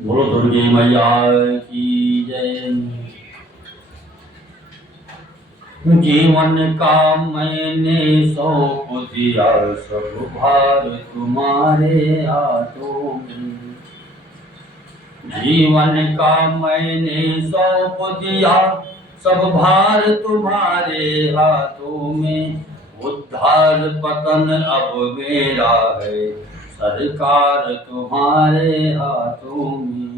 बोलो दुर्गे मैया की जय। जीवन का मैंने सौंप दिया, सब भार तुम्हारे हाथों में। जीवन का मैंने सौंप दिया, सब भार तुम्हारे हाथों में। उद्धार पतन अब मेरा है, सरकार तुम्हारे हाथों में।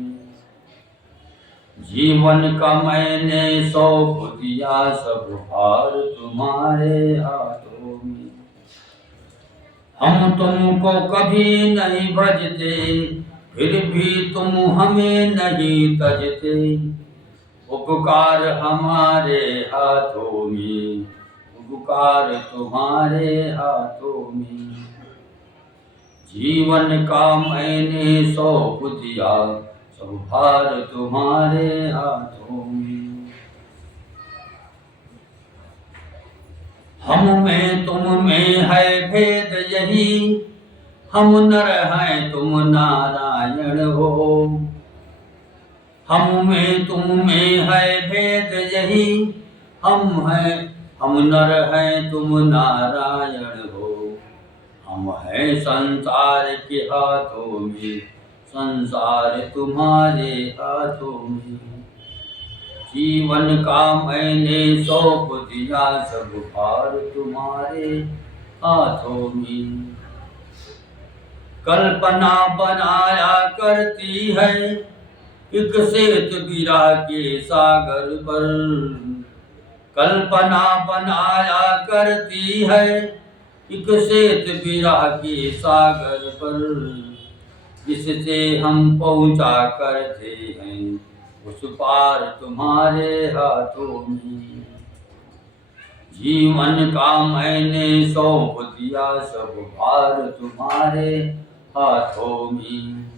जीवन का मैंने सौंप दिया, सब भार तुम्हारे हाथों में। हम तुमको कभी नहीं भजते, फिर भी तुम हमें नहीं तजते। उपकार हमारे हाथों में, उपकार तुम्हारे हाथों में। जीवन का मैंने सौंप दिया, सब भार तुम्हारे हाथों में। हम में तुम में है भेद यही, हम नर हैं तुम नारायण हो। हम में तुम में है भेद यही, हम नर हैं तुम नारायण हो। हम हैं संसार के हाथों में, संसार तुम्हारे हाथों में। जीवन का मैंने सौंप दिया, सब भार तुम्हारे हाथों में। कल्पना बनाया करती है एक श्वेत विरह के सागर पर। कल्पना बनाया करती है एक श्वेत विरह के सागर पर। जिससे हम पहुंचा करते हैं उस पार तुम्हारे हाथों में। जीवन का मैंने सौंप दिया, सब भार तुम्हारे हाथों में।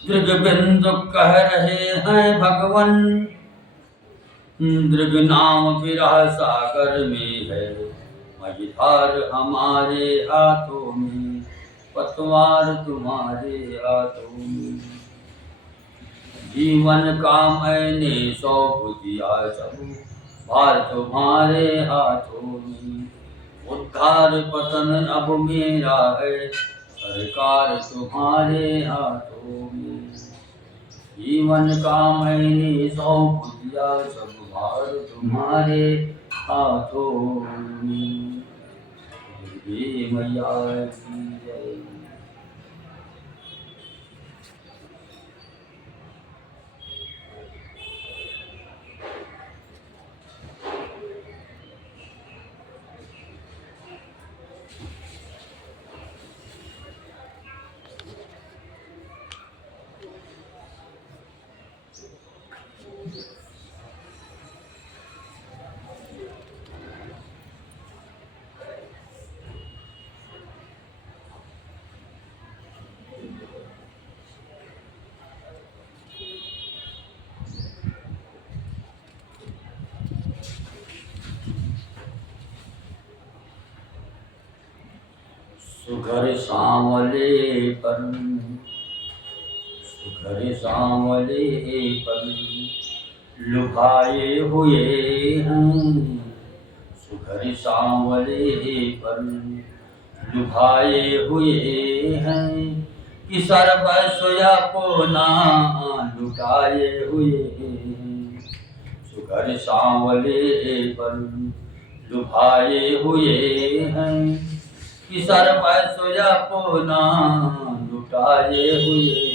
दृगबिंदु कह रहे हैं भगवन, दृग नाम विरह सागर में है। मझधार हमारे हाथों में, पतवार तुम्हारे हाथों में। जीवन का मैंने सौंप दिया, सब भार तुम्हारे हाथों में। उद्धार पतन अब मेरा है, सरकार तुम्हारे हाथों में। जीवन का मैंने सौंप दिया, सब भार तुम्हारे हाथों में। दुर्गे मैया की जय। सुघर सांवले पर, सुघर सांवले पर लुभाए हुए हैं। सुघर सांवले पर लुभाए हुए हैं, कि सर्वस्व अपना लुटाए हुए हैं। सुघर सांवले पर लुभाए हुए हैं, कि सर्वस्व अपना लुटाए हुए।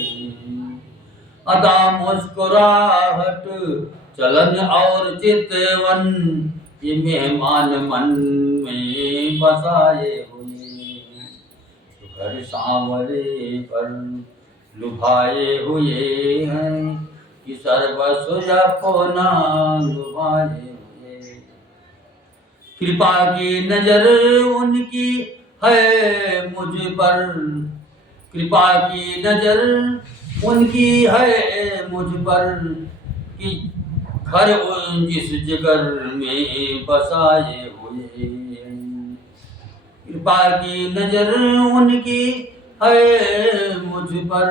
अदा मुस्कुराहट चलन और चितवन, ये मेहमान मन में बसाए हुए। सुघर सांवले पर लुभाए हुए हैं, कि सर्वस्व अपना लुभाए हुए। कृपा की नजर उनकी है मुझ पर, कृपा की नजर उनकी है मुझ पर, कि घर जिस जिगर में बसाए हुए। कृपा की नजर उनकी है मुझ पर,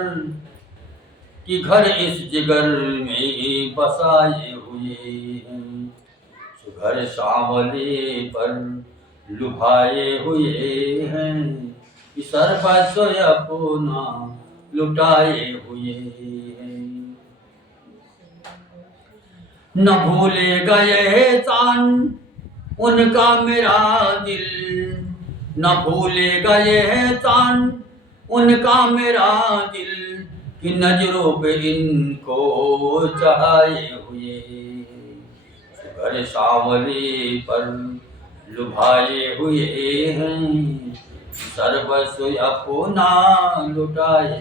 कि घर इस जिगर में बसाए हुए हैं, घर सांवले पर लुभाए हुए हैं, कि सर्वस्व अपना लुटाए हुए हैं। न भूलेगा यह चांद उनका मेरा दिल, न भूलेगा यह चांद उनका मेरा दिल, कि नजरों पे इनको चढ़ाए हुए, घर सांवले पर लुभाए हुए हैं, सर्वस्व अपना लुटाए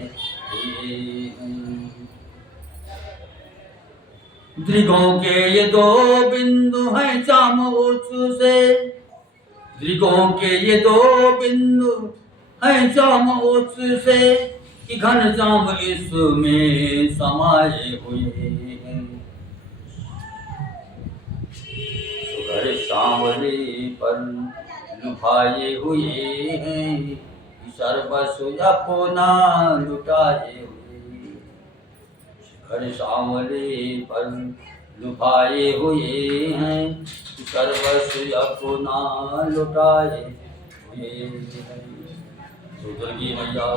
हुए हैं। दृगों के ये दो बिंदु हैं चाम उच्च से, दृगों के ये दो बिंदु हैं चाम उच्च से, कि घन चाम इसमें समाये हुए हैं, सुघर सांवले पर लुभाए हुए हैं, सर्वस्व अपना लुटाए हुए, घर सांवले पर लुभाए हुए हैं, सर्वस्व अपना लुटाए हुए हैं। तो दुर्गी मैया